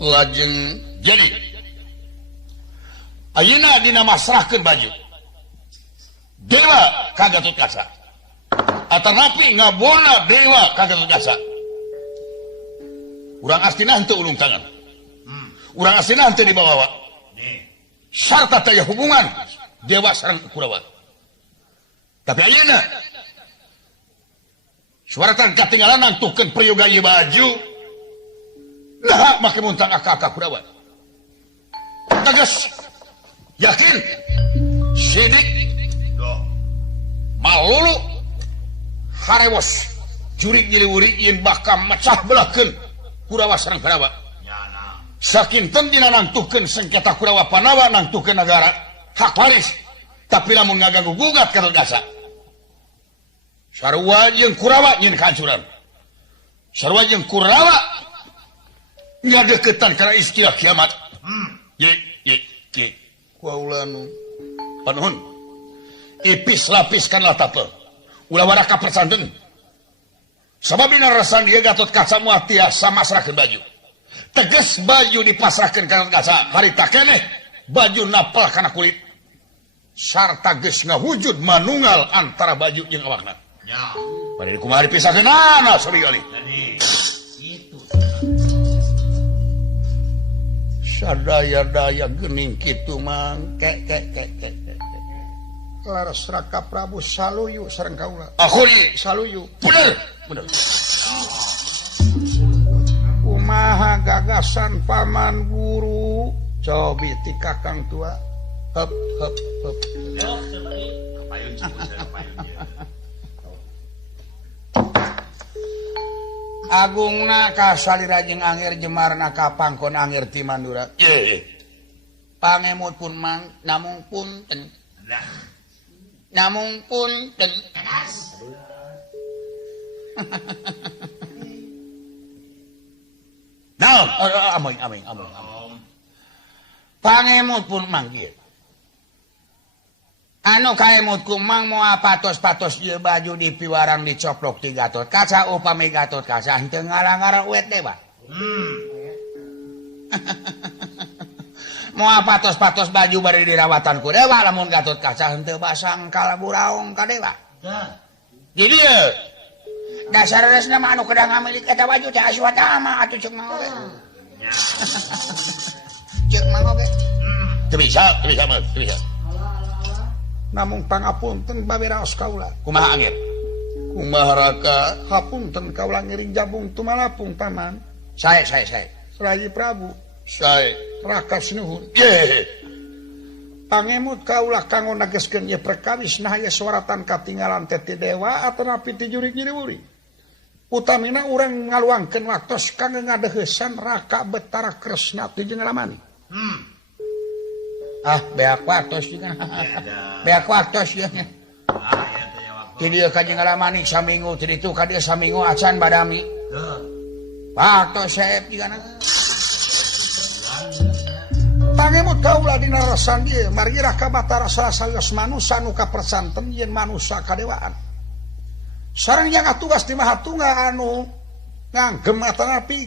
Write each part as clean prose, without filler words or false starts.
lajeng jadi ayeuna dina masrahkeun baju dewa ka Gatotkaca atanapi ngabona dewa ka Gatotkaca urang astina henteu ulung tangan urang astina henteu dibawa sarta taya hubungan dewa sareng Kurawa tapi ayeuna suaratan katinggalan nangtukeun prayoga ieu baju nah make muntang aka-aka Kurawa tegas yakin sidik malulu harewos jurig nyiliwuri yen bakal mecah belahkeun Kurawa sareng Pandawa sakinten dina nangtukeun sengketa Kurawa Pandawa nangtukeun negara hak waris tapi lamun ngaganggu gugat ka Gatotkaca sarua jeung Kurawa nyeun kahancuran sarua jeung Kurawa ngadeukeutan kana istilah kiamat ye kaula nu panuhun ipis lapiskan latapel ulah waraka persanten sababina rasan ieu Gatotkaca moal tiasa masrahkeun baju teges baju dipasrahkeun ka Gatotkaca harita keneh baju napal kana kulit sarta geus ngawujud manunggal antara baju jeung awakna nya bade kumaha dipisahkeunana sabigali sadaya-daya geuning kitu mang kek laras Raka Prabu saluyu sareng kaula akhuri saluyu bener kumaha gagasan paman guru cobi ti kakang tua hep agungna ka salira jeung angger jemarna ka pangkon angger ti Mandura pangemut pun mang namung punten naon amoy pangemut pun mang kieu anu kaemut kumang moal patos-patos ieu baju dipiwarang dicoplok ti Gatotkaca upami Gatotkaca henteu ngarang-ngarang uet dewa moal patos-patos baju bari dirawatan ku dewa lamun Gatotkaca henteu basang kalaburaong ka dewa jadi dieu dasar-dasarna mah anu kedah ngamilik eta baju teh Aswatama atuh ceuk mah oge ceuk mah oge teu bisa namung pangapunten baberaos kaula kumaha angger kumaha Raka hapunten kaula ngiring jabung tumalapung paman sae Rayi Prabu sae Raka sinuhun pangemut kaula kanggo nageskeun ieu perkawis nah ieu suaratan katinggalan teh ti dewa atanapi ti jurig nyiriwuri utamina urang ngaluangkeun waktos kanggo ngadeuheusan Raka Betara Kresna ti jeung Ramani beak waktos juga beak waktos ya ti dieu ka jeung Ramani saminggu ti ditu ka dieu saminggu acan badami waktos saeb jigana pangemut kaula dina rasan dieu margi Raka Batara salasalios manusa nu kapersanten yen manusa kadewaan sareng yang atugas di Mahatungga anu nganggem atanapi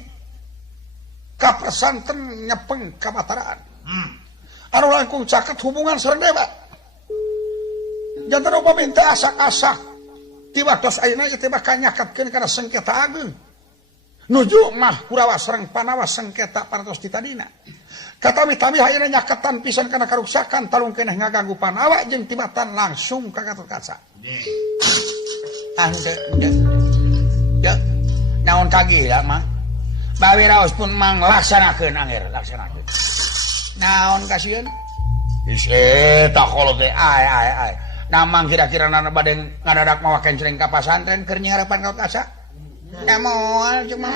kapersanten nyepeng kabataraan anu langkung caket hubungan sareng dewa janten upami teu asak-asak ti waktos ayeuna ieu teh bakal nyaketkeun kana sengketa ageung nuju mah Kurawa sareng Pandawa sengketa parantos ti tadina katami-tami ayeuna nyaketan pisan kana karuksakan talung keneh ngaganggu Pandawa jeung tibatan langsung ka Gatotkaca henteu naon kagi ya mah bawiraos pun mang laksanakeun angger laksanakeun naon kasieun eta kolot teh ay namang kira-kira nana bade ngadadak mawa kencereng ka pasantren keur nyiarepan Gatotkaca moal cuma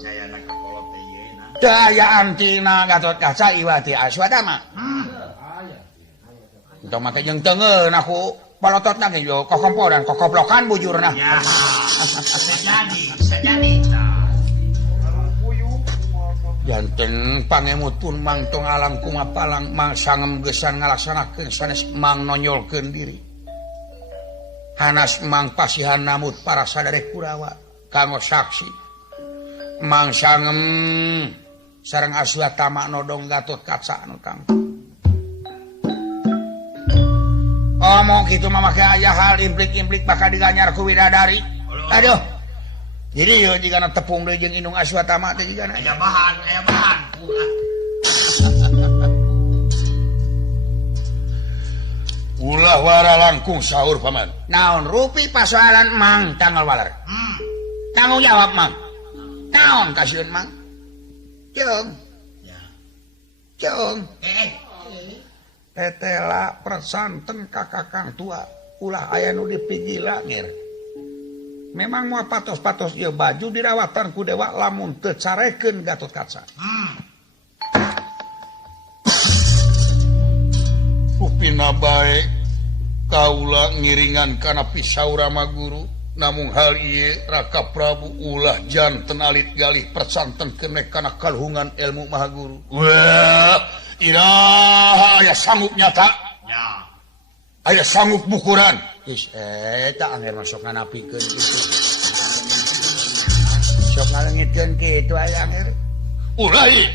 sayana ka kolot teh ieu na daya antina Gatotkaca iwati Aswatama entong mah teh jeung teungeun aku balototna ge yo kokompodan kokoplokan bujurna ya sajadi janten pangemut pun mang tong alam kumapalang mang sangem gesan ngalaksanakeun sanes mang nonyolkeun diri hanas mang pasihan namut para sadare Kurawa kanggo saksi mang sangem sareng Aswatama nodong Gatotkaca anu tang. Omong gitu mah make aya hal implik-implik bakal diganyar ku widadari. Aduh. Jadi yo jigana tepung deui jeung indung Aswatama teh jigana. Aya bahan. Ulah wara langkung sahur paman. Naon rupi pasoalan Mang tanggal waler. Tanggung jawab Mang. Naon kasieun Mang? Jeung. Ya. Jeung. Tetela persanten ka kakang tua. Ulah aya nu dipigila ngir. Memang moal patos-patos ieu baju dirawatan ku dewa lamun teu carekeun Gatotkaca. Upina bae kaula ngiringan kana pisau Ramaguru namun hal ieu Raka Prabu ulah janten alit galih persantenkeun kana kalhungan ilmu Mahaguru. Wah, iraha aya sanggup nyata. Ya. Aya sanggup bukuran. Is eta angger masuk nganapikeun kitu. Sok ngalengitkeun kitu aya angger. Ulah ieu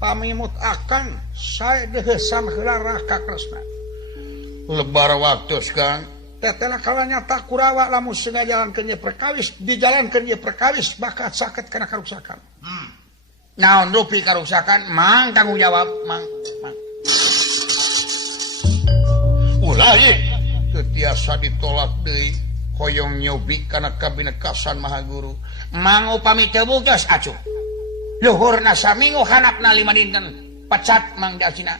Pamimut akang sae deheusan heula Raka Kresna. lebar waktu Kang. Tetela kala nyata Kurawa lamun sengaja jalankeun ieu perkawis, dijalankeun ieu perkawis bakat sakit kana karuksakan. Naon rupi karuksakan? Mang tanggung jawab, Mang. Ulah ieu teu tiasa ditolak deui hoyong nyobi kana kabinekasan Mahaguru. Mang upami teu bungtos acuh. Luhurna saminggu hanapna 5 dinten pecat Mang di asina.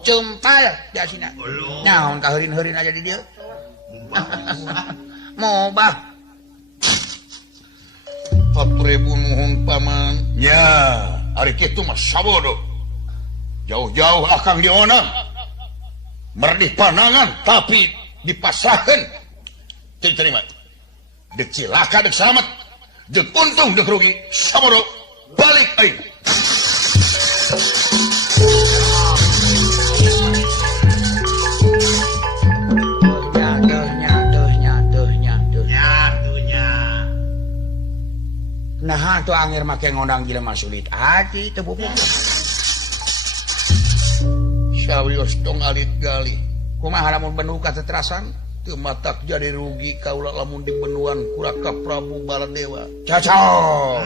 Cumpal di asina. Naon kaheurin-heurin aja di dieu. Mobah. Paprebu nuhun paman. Ya, ari kitu mah sabodo. Jauh-jauh akang dionang. Merdih panangan tapi dipasahkeun. Teu terima. Dek cilaka dek selamat. Dek untung dek rugi. Sabodo balik aing. Nah, tuh angger make ngondang jelema sulit hati teu bubuk. Sawios tong alit gali. Kumaha lamun benuh kateterasan? Teu matak jadi rugi kaula lamun dibenuan ku Raka Prabu Baladewa. Cocok.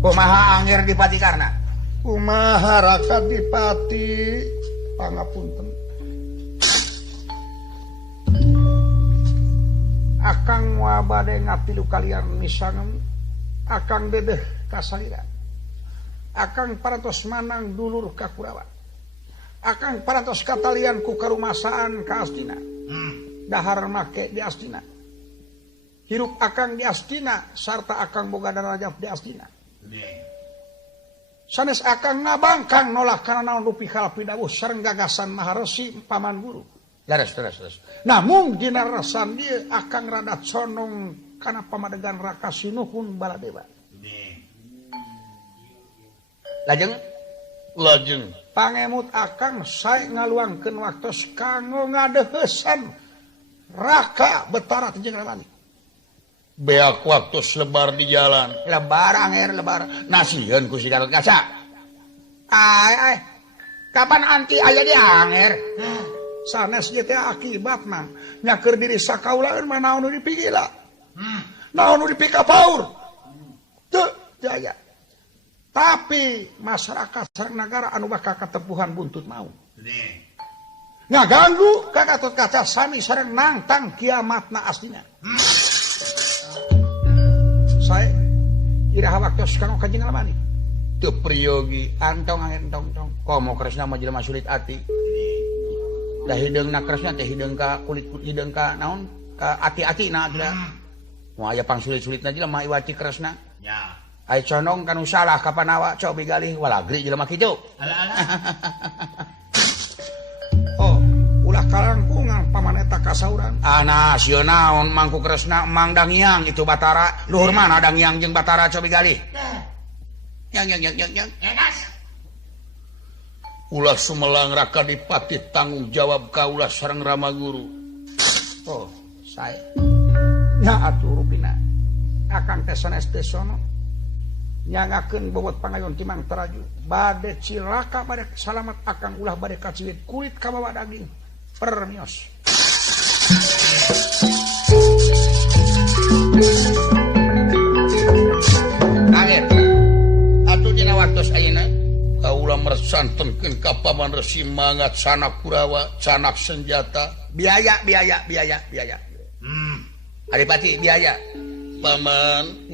Kumaha angger dipati karna? Kumaha Raka Dipati? Pangapunten. Akang wabade ngatilu kalian misangen, akang dedeh kasalira. Akang parantos manang dulur ka Kurawa. Akang parantos katalian ku karumasaan ka Astina. Dahar make di Astina. Hirup akang di Astina sarta akang boga darajat di Astina. Sanes akang ngabangkang nolak kana naon rupi kalpi dawuh sareng gagasan Maharesi paman guru. Leres. Namun dina rasan dia akang rada condong kana pamadegan Raka Sinuhun Baladewa. Lajeng pangemut akang sae ngaluangkeun waktos kanggo ngadeuheusan Raka Betara teh jeung Ramani. Beak waktu lebar di jalan. Lebar anger lebar. Nasieun ku si Gatotkaca. Ai. Kapan anti aya di anger? Sanes ge teh akibatna nya keur diri sakaulaeun mah naon nu dipigila. Naon nu dipikapaur. Teu jaya. Tapi masyarakat sareng nagara anu bakal katepuhan buntut mau. Ngaganggu ka Gatotkaca sami sareng nangtang kiamatna astina. Sae iraha waktos kanggo Kanjeng Ramani. Teu priyogi Antong angin tong. Komo Kresna mah jelema sulit ati. Da hideungna Kresna teh hideung ka kulit hideung ka naon? Ka ati-atina atuh. Moal aya pangsulit-sulitna jelema iwati Kresna. Ya. Ai condong kanu salah ka Panawa cok bigalih walagri jelema kitu. Oh, ulah kalangkungan paman eta kasauran. Anas yeuna naon mangku Kresna Mang Dangiang itu Batara. Luhur mana Dangiang jeung Batara cok bigalih? Yang. ulah sumelang Raka Dipati tanggung jawab kaulah sareng Ramaguru. Oh, saya. Ya atuh rupina. Akang teh sanes teh sono. nyangakeun bobot pangayon timang teraju bade cilaka bade salamat akan ulah bade kaciwit kulit kabawa daging permios. Akhir atuh dina waktos ayeuna kaula meresantenkeun ka Paman Resi mangat sanak Kurawa sanak senjata biaya Adipati biaya Paman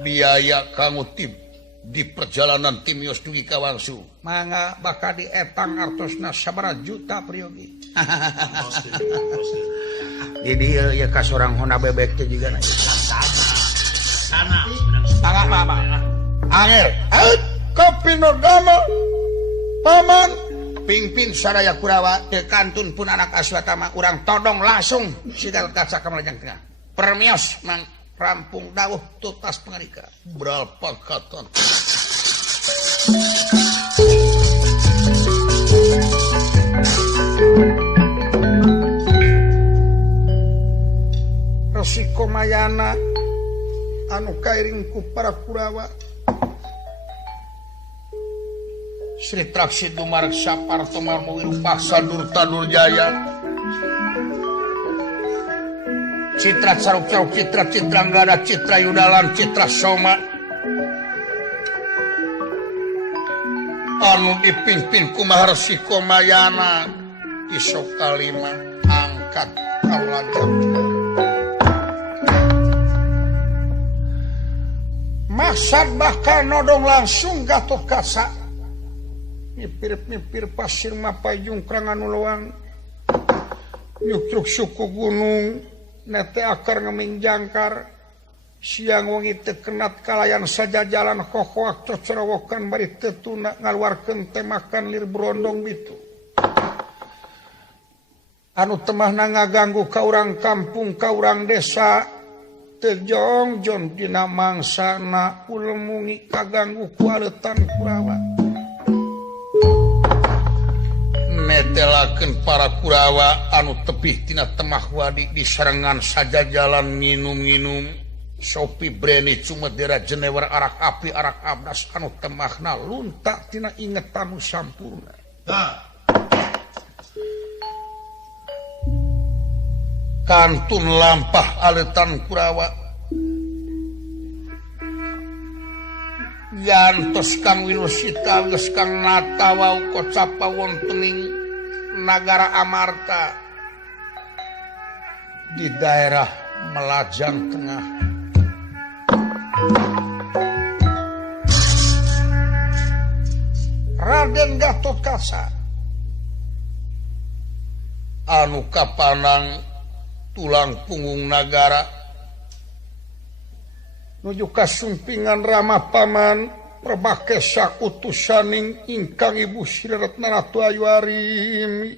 biaya kanggo tim di perjalanan timios dugi ka Wangsu mangga bakal dietang artosna sabaraha juta priyogi. Jadi ya ka sorang Honda bebek teh juga na. Sana. Apa. Anger. Kapinodama Paman pingpin sadaya Kurawa teu kantun pun anak Aswatama urang todong langsung sigal kaca ka Malajang Tengah. Permios mang rampung dawuh tutas pangarika. Berapa kata? Resiko mayana anu kairing ku para Kurawa Sri Traksi Dumareksa Parto Marmo Wirupaksa Durta Durjaya Citra Caruk-caruk Citra Citrangada Citra Yudalan Citra Soma anu dipimpin ku Maharsi Komayana isok kalima angkat kaulajang maksad bakal nodong langsung Gatot Kaca mipir pasir mapayung krangan uluang nyukruk suku gunung nete akar ngeming jangkar siang wengi teu kenat kalayan saja jalan kokoak cocorowokan bari tetuna ngaluarkeun temakan lir brondong bitu anu temahna ngaganggu ka urang kampung ka urang desa teu jongjon dina mangsana ulemungi kaganggu ku aleutan Kurawa netelakeun para Kurawa anu tepih tina temah wadi di sarengan saja jalan nginum-nginum sopi breni cumedera jenewer arak api arak abdas anu temahna lunta tina ingetan sampurna. Kantun lampah aletan Kurawa gantos Kang Wilusita geus Kang Natawau kocapa wontening Nagara Amarta di daerah Melajang Tengah Raden Gatot Kaca anu kapanang tulang punggung nagara nuju kasumpingan Rama Paman Prabakesa utusaning ingkang Ibu Sri Retna Ratu Ayu Arimi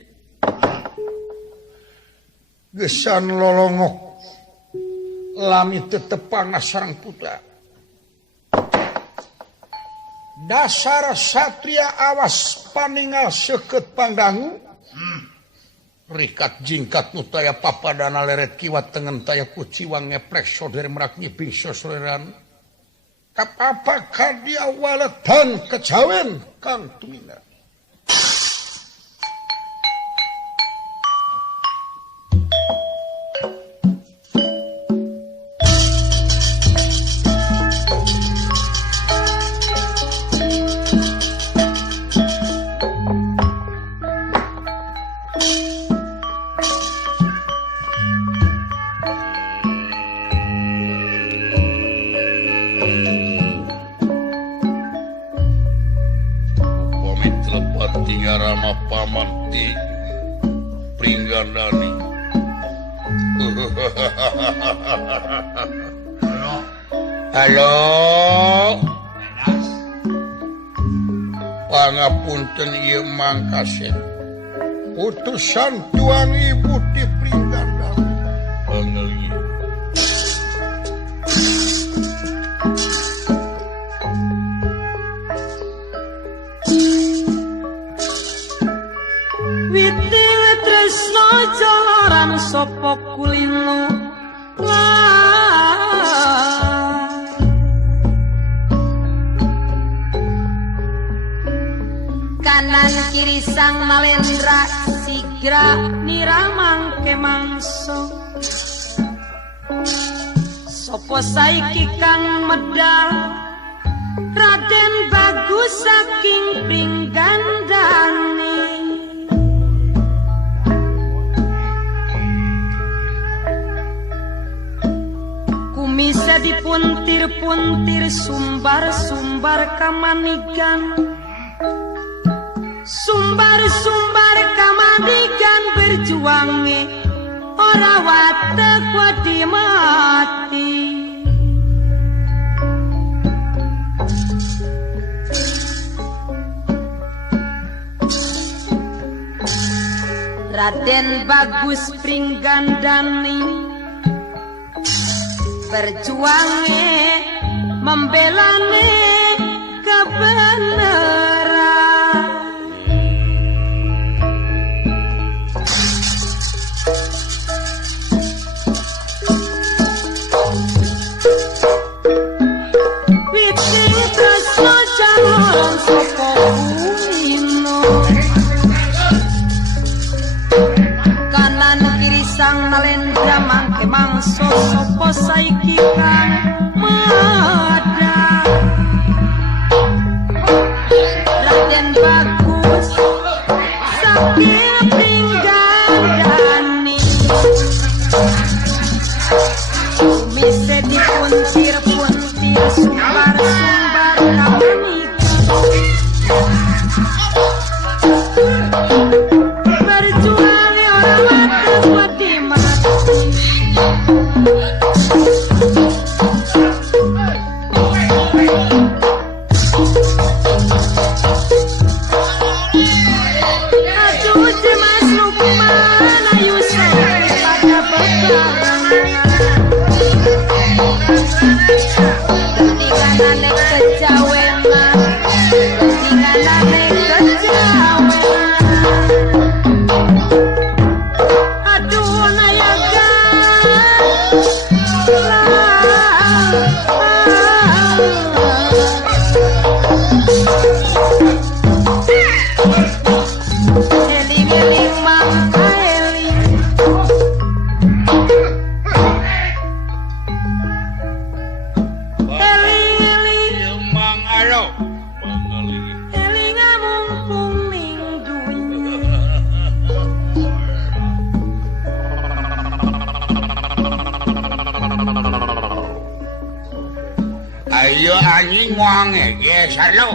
gesan lolongok lami tetepang sareng putra dasar satria awas paningal seukeut pandangu rikat jingkat nu taya papadana leret kiwat tengen taya kuciwang ngeplek soder merak nyiping sosoleran kapapa kadia waletan kecawen Kang Tumina Rama Paman di Pringgandani. Halo. Pangapunten ieu mangkase. Utusan tuang Ibu di Pringgandani. Pangeuli. Jalaran sapa kulino kanan kiri sang Nalendra sigra niramang kemangso sopo saiki kang medal Raden Bagus saking Pringgandani kumise dipuntir-puntir sumbar-sumbar kamanigan sumbar-sumbar kamanigan berjuange ora watek wedi mati Raden Bagus Pringgandani berjuange membelane kebenaran Witing tresno calon sapa kulino kanan kiri sang Nalendra mangke mangso sapa saiki kang medal Raden Bagus saking Pringgandani kumise dipuntir-puntir sumbar-sumbar kamanigan berjuang ora watek wedi mati aduh Mas Lukman ayu sampai pada bebarengan ketinggalan kejawenan ketinggalan kejawenan aduh nayaga eling-eling mangka eling eling-eling Mang Aro eling mumpung ning dunya ayo anjing moange geser lo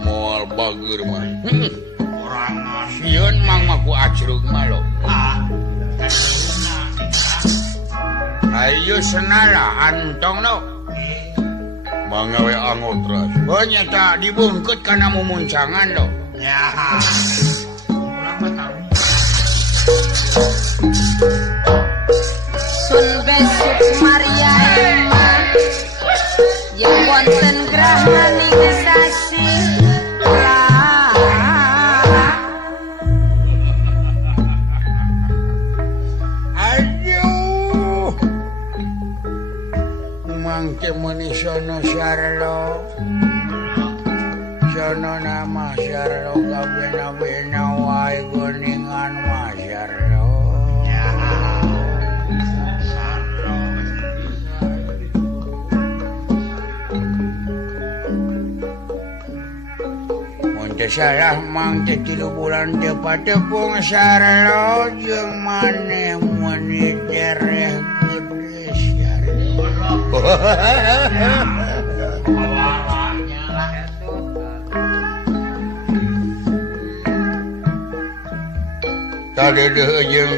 moal bager mah orang sieun mang mah ku acrug mah lo ayo senara antong lo mangawe angotras banyak tak dibungkut kana mumuncangan lo ya urang mah tahu Sun besuk Maria Emma yang wonten grahaning sasi aduh mangke meuni sono sarlo sono nama sarlo kabena-bena wae goningan mah sarlo salah mang 3 bulan tepat tepung sarlo jeung maneh meuni dereh gede sarlo kadeuh jeung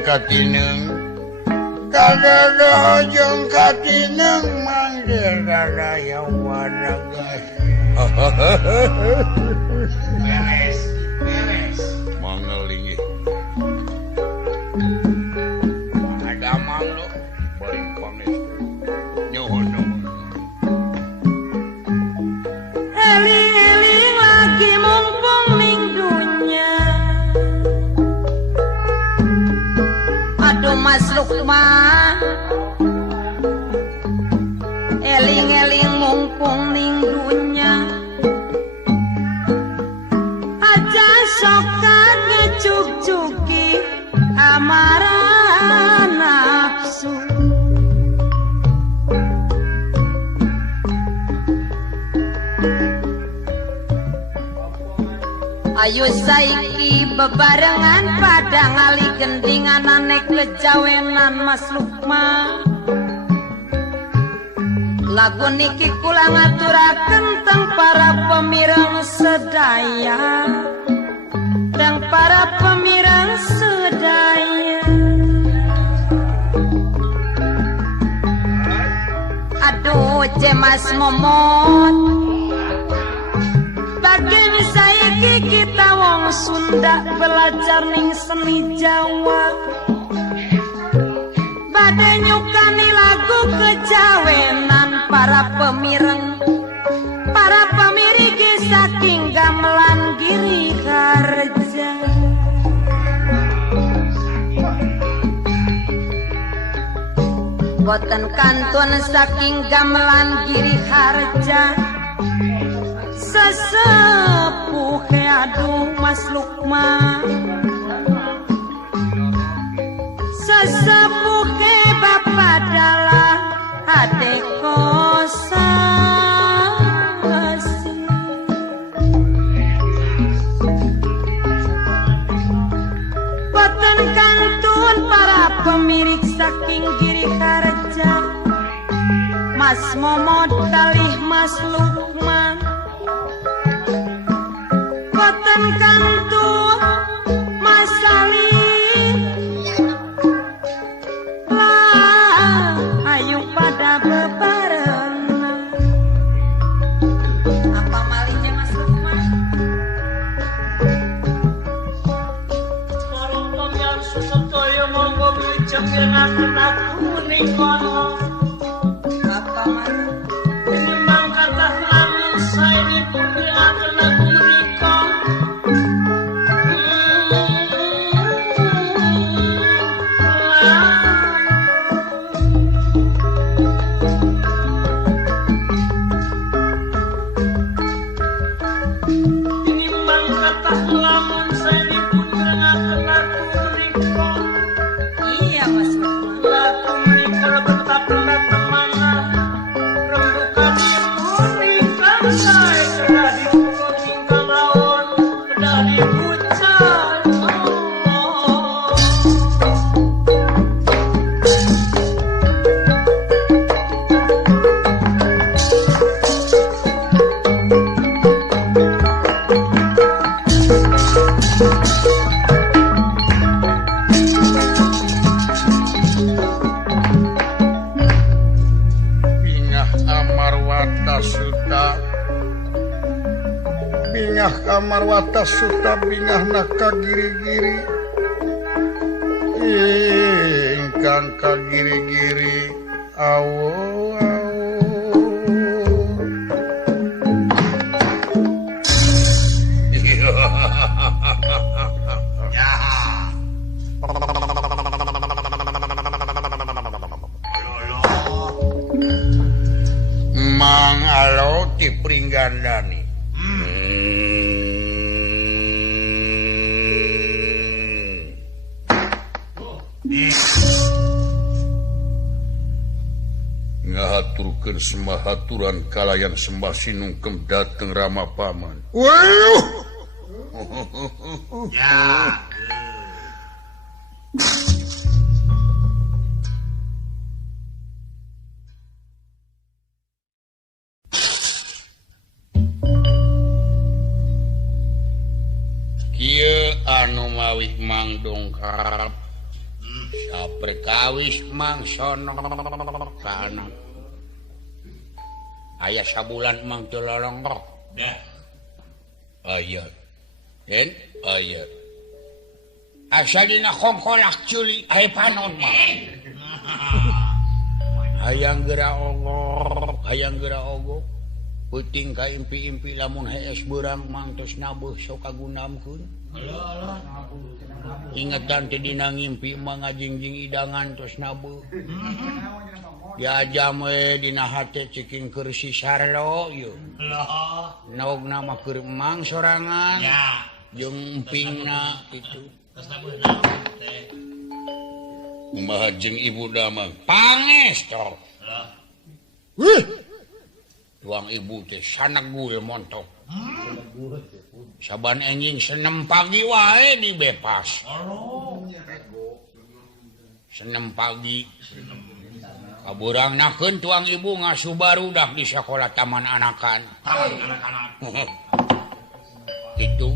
katineng mang deraya wadagas beres mangeling ada mang lo paling panis nyohon eling-eling lagi mumpung ning dunya aduh Mas Lukman eling-eling mumpung ning dunya Ayo saiki bebarengan pada ngali gendingan aneh kejawenan Mas Lukman. Lagu niki kula ngaturaken teng para pemireng sedaya, teng para pemireng sedaya. Aduh Mas Momot, bagian saiki kita wong Sunda belajar ning seni Jawa, bade nyukani lagu kejawenan para pemireng, para pemirigi saking gamelan Giri Harja. Boten kantun saking gamelan Giri Harja, sesepuh aduh Mas Lukman, sesepuh Bapak dalah ade kosasi. Boten kantun para pemirik saking Giri Harja, Mas Momot kalih Mas Lukman. Boten kantun Mas Salim, lah ayo pada bebarengan. Apa malihnya Mas Lukman? Sarung pamyan susatoyo monggo bijak yengaken aku nikono. Apa malih? Tinimbang kathah lamun saenipun yengaken aku menika. Tinimbang kathah lamun saenipun yengaken aku menika. Iya Mas Lukman. Laku menika betap teman-teman rembukan menika sae kedah dipulo tingkang laon kedah dipucat. Bingah Amarwata Suta, bingah Amarwata Suta, bingah naka giri-giri, ingkang kagiri-giri awo Mang alo ti pringgandani. Ngahaturkeun semahaturan kalayan sembah sinungkem dateng Rama Paman. Waduh. Kieu anu mawih Mang dongkap, saperkawis Mang sono kana. Aya sabulan Mang teu lolongkok. Aya. Den aya. Asa dina kongkolak culi aya panon mah. Hayang geura ogok, hayang geura ogok. Puting ka impi-impi lamun hees beurang Mang tos nabuh sok kagunamkeun. Ingetan teh dina ngimpi mah ngajingjing idangan tos nabuh. Diajam we dina hate ciking keur si Sarlo yeuh. Naogna mah keur Mang sorangan. Ya. Jeung empingna kitu. Tos nabuh naon teh? Kumaha jeung ibu damang? Panges tok. Wih. Tuang ibu teh sanagul montok. saban enjing senem pagi wae dibebas. Senem pagi. Kaburang nakeun tuang ibu ngasuh barudak di sekolah taman anakan. Itu.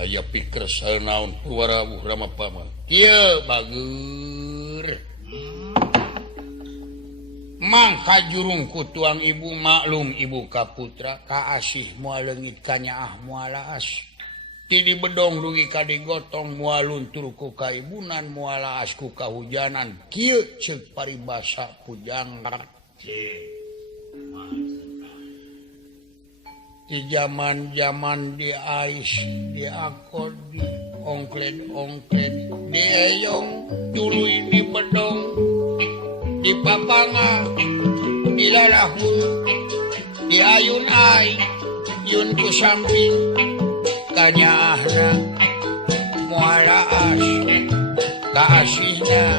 Aya pikir saeunaon warawuh rama pama. Ieu bagur. Mangka jurung ku tuang ibu maklum ibu kaputra kaasih moal leungit ka nyaah moal laas. Ti di bedong dugi ka digotong moal luntur ku kaibunan moal laas ku kahujanan kieu ceuk paribasa pujang. Di zaman-zaman di ais, di akod, di ongkled, di eyong, tuluy di bedong, di papanga, di lalahun, di ayun ay, yun ku samping, kanyaahna, mualaas, kaasihna,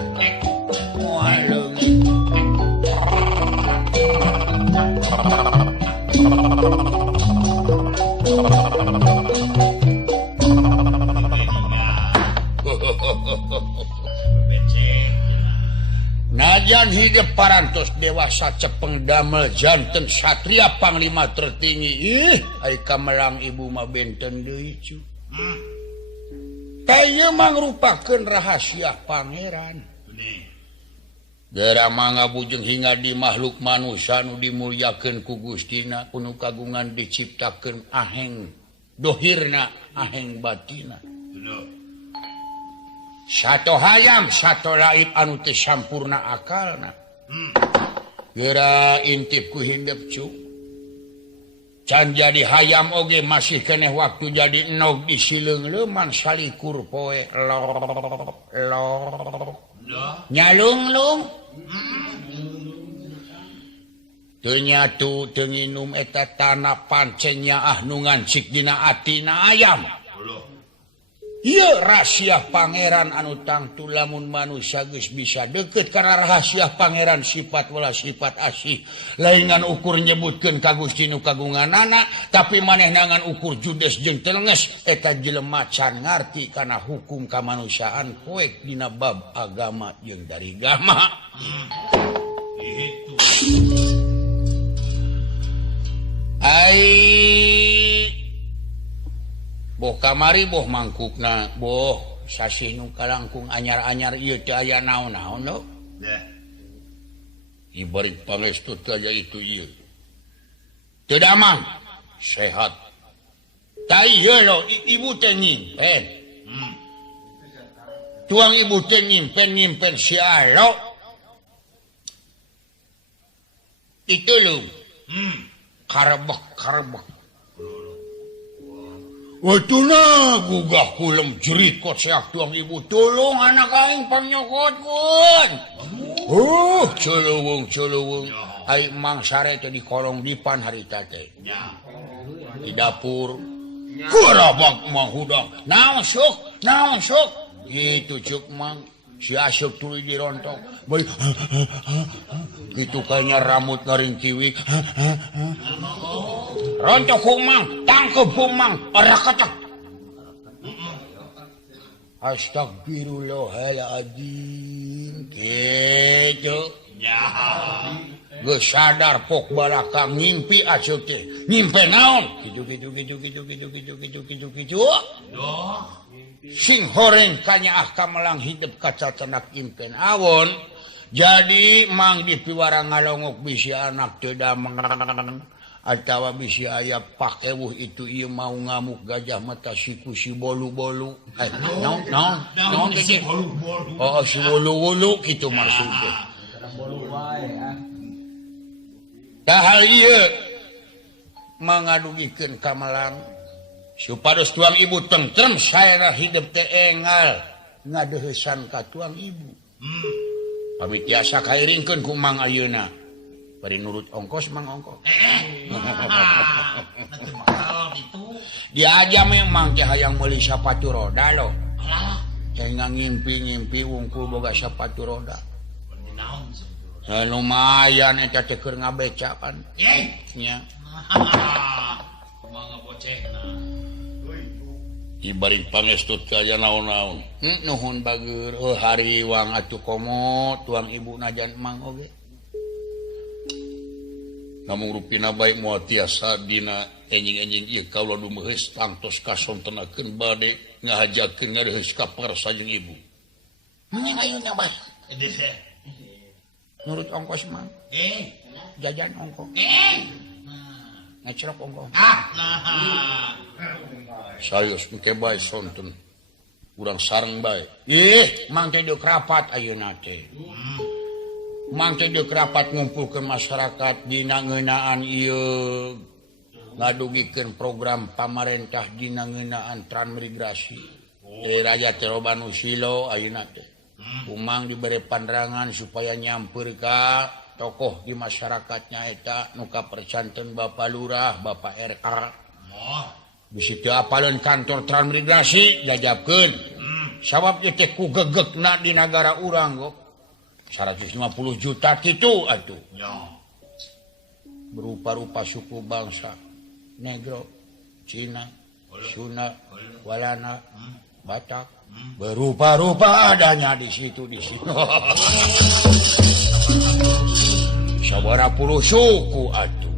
mualeng. Najan hidup parantos dewasa cepeng damel janten satria panglima tertinggi ai kamelang ibu mah benten deui cu. Teu mangrupakeun rahasia pangeran. Gara mangga bujeng hingga di makhluk manusia nu dimulyakeun ku Gustina kuno kagungan diciptakeun aheng dohirna aheng batina. Sato hayam sato laib anu teu sampurna akalna. Geura intip ku hindep cu. Can jadi hayam oge masih keneh waktu jadi enog di sileung leuman salikur poe nyalung-lung. Teu nyatu teu nginum eta tanah pancen nyaah nu ngancik dina atina ayam. Ieu rahasia pangeran anu tangtu lamun manusia geus bisa deukeut kana rahasia pangeran sifat wala sifat asih lain ngan ukur nyebutkeun ka Gusti nu kagunganana tapi manehna ngan ukur judes jeung telenges eta jelema can ngarti kana hukum kamanusiaan poek dina bab agama jeung dari agama. Itu. Boh kamari boh mangkukna boh sasih nu kalangkung anyar-anyar ieu teh aya naon-naon no. Ibari pangestu teh itu ieu. Teu damang sehat. Ta ieu lo ibu teh nyimpen. Tuang ibu teh nyimpen si alo. Itu lu. Karebek. Watuna gugah kulem jerit kot seak tuang ibu tolong anak aing panyokotkeun. Celeuweung. Ai mang sare teh di kolong dipan harita teh. Di dapur. Kurabak mang hudang. Naon sok? Itu cuk mang. Si Asyuk tuluy dirontok. Baik. Itu kayaknya rambut ngaring ciwik. Rontok kumang, tangkep kumang, arakatak. Astagfirullahaladzim. Gitu. Geus sadar pok balakang ngimpi Asyuk teh. Ngimpi naon? Gitu. Sing horeng kanyaah kamelang hidup kaca tenak impen awon jadi mang dipiwara ngalongok bisi anak teu damang atawa bisi aya pakewuh itu ieu mau ngamuk gajah mata siku si bolu-bolu naon si bolu-bolu oh si bolu-bolu kitu maksudna tah hal ieu mangadugikeun kamelang supados tuang ibu tentrem saena hidup teh engal ngadeuheusan ka tuang ibu. Pami tiasa kairingkeun ku mang ayeuna. Bari nurut ongkos mang ongkos. Dia aja memang teh hayang meuli sapatu roda lo. Teh ngimpi-ngimpi wungkul boga sapatu roda. lumayan eta teh keur ngabeca kan nya ibaring pangestut ka aya naon-naon nuhun bager hariwang atuh komo tuang ibu najan emang oge namun rupina baik moal tiasa dina enjing-enjing ieu kaula dumeheus tangtos kasontenakeun bade ngahajakeun ngareheus ka parsa jeung ibu nya ayeuna bae nurut ongkos mah jajan ongkos ngecrok ongkos sayos engke bae sonten urang sareng bae mang teh deuk rapat ayeuna teh mang teh deuk rapat ngumpulkeun masyarakat dina ngeunaan ieu ngadugikeun program pamarentah dina ngeunaan transmigrasi raja Terobanu Silo ayeuna teh umang diberi pandangan supaya nyamper ka tokoh di masyarakatnya eta nu kapercanten Bapak Lurah Bapak RA bisi teu apaleun kantor transmigrasi jajabkeun sabab ieu teh ku gegegna di nagara urang kok 150 juta kitu atuh berupa-rupa suku bangsa Negro Cina Sunda Walana Batak berupa-rupa adanya di situ sabaraha puluh suku atuh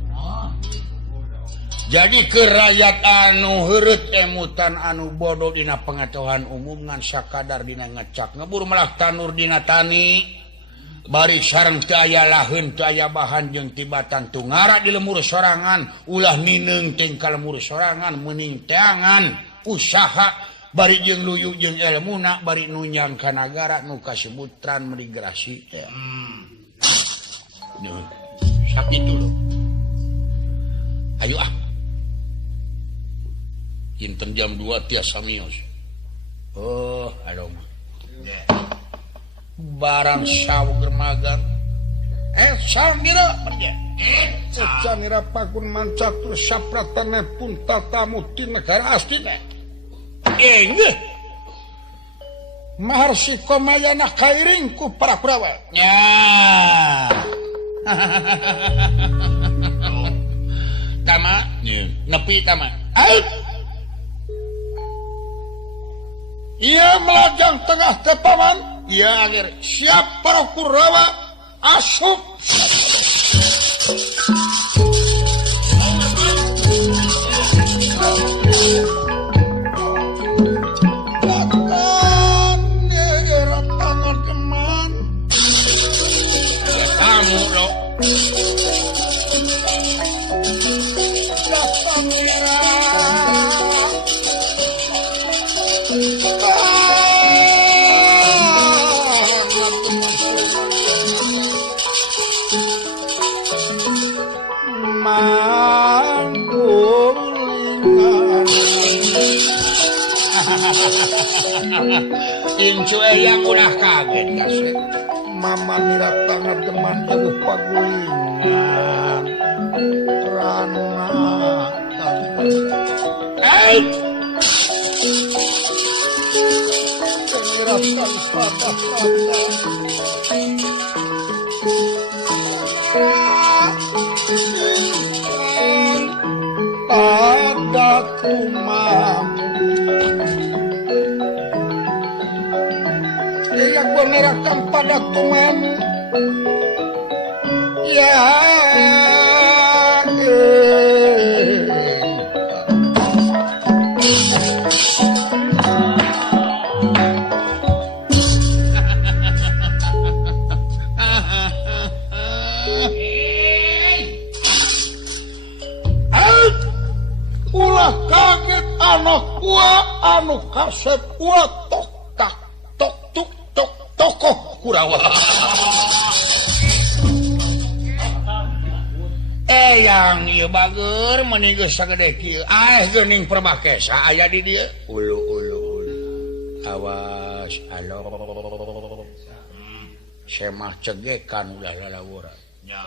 jadi ke rakyat anu heureut emutan anu bodoh dina pengetahuan umum ngan sakadar dina ngecak ngebur melah tanur dina tani bari sareng teu aya laheun teu aya bahan jeung tibatan tungara di lemur sorangan ulah nineung teh ka lemur sorangan meuning teangan usaha bari jeung luyu jeung elmuna bari nunyang ka nagara nu kasebut transmigrasi teh sakitu lho ayo inten jam 2 tiasa mios halo barang sawer magang samira perja samira pakun mancatur sapratane pun tatamu ti negara asli nggih maharsi komayana kairing ku para kurawa nya tama nepi tama iya melajang tengah teh paman iya akhir siap para kurawa asup Incu yang ulah kaget kasih mama mira tangan teman jauh pagulingan rana pengirasan pada kumam yang menerangkan pada kumam ya ulah kaget anak gua anu kasep gua tokoh Kurawa yang ieu bager meni geus sagede kieu geuning Permakesa aya di dieu ulu awas alo semah cegekan ulah lalawura nya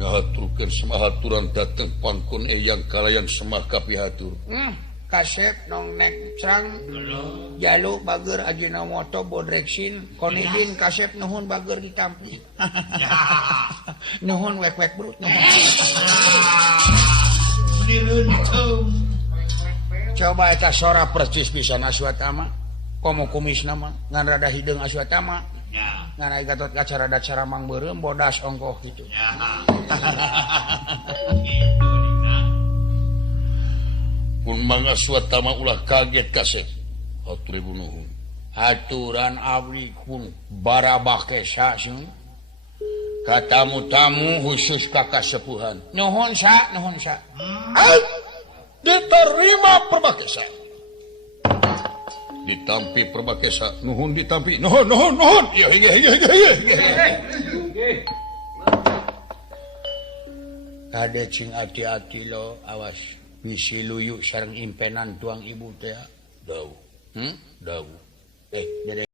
ngaturkeun semahaturan dateng pangkun eyang kalayan semah kapihatur. Kasep nong nek cerang jaluk bager Ajinomoto bodreksin konidin kasep nuhun bager ditampi. Nuhun wek-wek brut nuhun. Coba eta sora percis pisan Aswatama. Komo kumis nama ngan rada hideung Aswatama. Ngan aya Gatot Kaca rada caramang beureum bodas ongkoh gitu. Mun mangga Aswatama ulah kaget kasep. Hatur ibu nuhun. Aturan abdi kun barabake saeun. Ka tamu-tamu khusus ka kasepuhan. Nuhun sa. Diterima Perbakesa. Ditampi Perbakesa, nuhun ditampi. Nuhun. Iya. Kade cing hati-hati lo, awas. Bisi luyu sareng impenan tuang ibu teh. Dau. Dede